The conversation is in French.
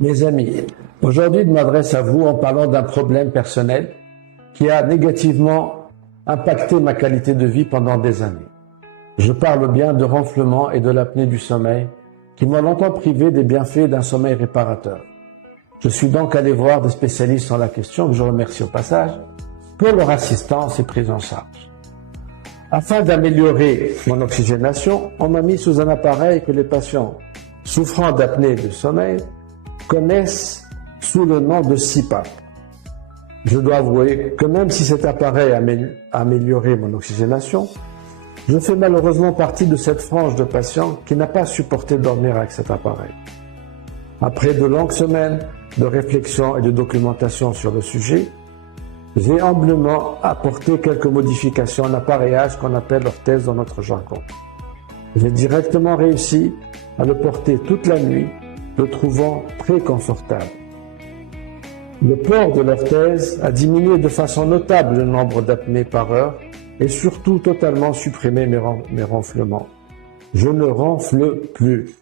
Mes amis, aujourd'hui je m'adresse à vous en parlant d'un problème personnel qui a négativement impacté ma qualité de vie pendant des années. Je parle bien de renflement et de l'apnée du sommeil qui m'ont longtemps privé des bienfaits d'un sommeil réparateur. Je suis donc allé voir des spécialistes en la question, que je remercie au passage, pour leur assistance et prise en charge. Afin d'améliorer mon oxygénation, on m'a mis sous un appareil que les patients souffrant d'apnée du sommeil connaissent sous le nom de CPAP. Je dois avouer que même si cet appareil a amélioré mon oxygénation, je fais malheureusement partie de cette frange de patients qui n'a pas supporté dormir avec cet appareil. Après de longues semaines de réflexion et de documentation sur le sujet, j'ai humblement apporté quelques modifications en appareillage qu'on appelle orthèse dans notre jargon. J'ai directement réussi à le porter toute la nuit, le trouvant très confortable. Le port de l'orthèse a diminué de façon notable le nombre d'apnées par heure et surtout totalement supprimé mes ronflements. Je ne ronfle plus.